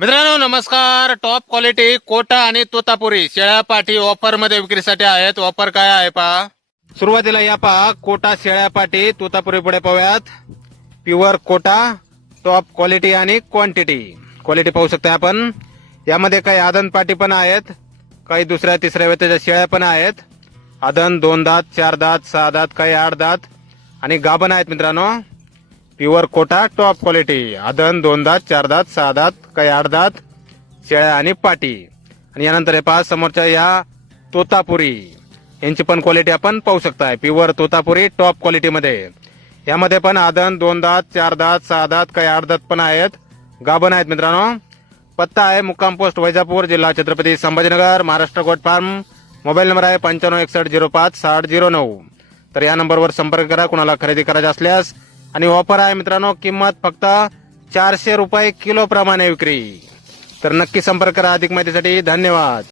मित्रांनो नमस्कार. Top quality Kota आणि तोतापुरी शेळ्या पाठी ऑफर मध्ये विक्रीसाठी आहेत. ऑफर काय आहे पहा. सुरुवातीला या पहा कोटा शेळ्या पाठी तोतापुरी पुढे पाहूयात. प्युअर कोटा टॉप क्वालिटी आणि क्वांटिटी. क्वालिटी पाहू शकता आपण. यामध्ये काही आदन पाठी पण आहेत, काही दुसऱ्या तिसऱ्या वेताच्या शेळ्या पण आहेत. आदन 2 दात 4 दात 6 दात काही 8 दात आणि गाभण आहेत मित्रांनो. Pure Kota top quality. आदन 2 दात 4 दात 6 दात काही 8 दात शेळ्या आणि पाटी. आणि यानंतर हे पहा समोरच्या या तोतापुरी यांची पण क्वालिटी आपण पाहू शकताय. प्युअर तोतापुरी टॉप क्वालिटी मध्ये. यामध्ये पण आदन 2 दात 4 दात 6 दात काही 8 दात पण आहेत, गाभण आहेत मित्रांनो. पत्ता आहे मुक्काम पोस्ट वैजापूर, जिल्हा Chhatrapati Sambhajinagar, Maharashtra goat farm. Mobile number आहे 9561056009. तर या नंबरवर संपर्क करा कुणाला खरेदी करायची असल्यास. आणि ऑफर आहे मित्रांनो, किंमत फक्त 400 रुपये किलो प्रमाणे विक्री. तर नक्की संपर्क करा अधिक माहितीसाठी. धन्यवाद.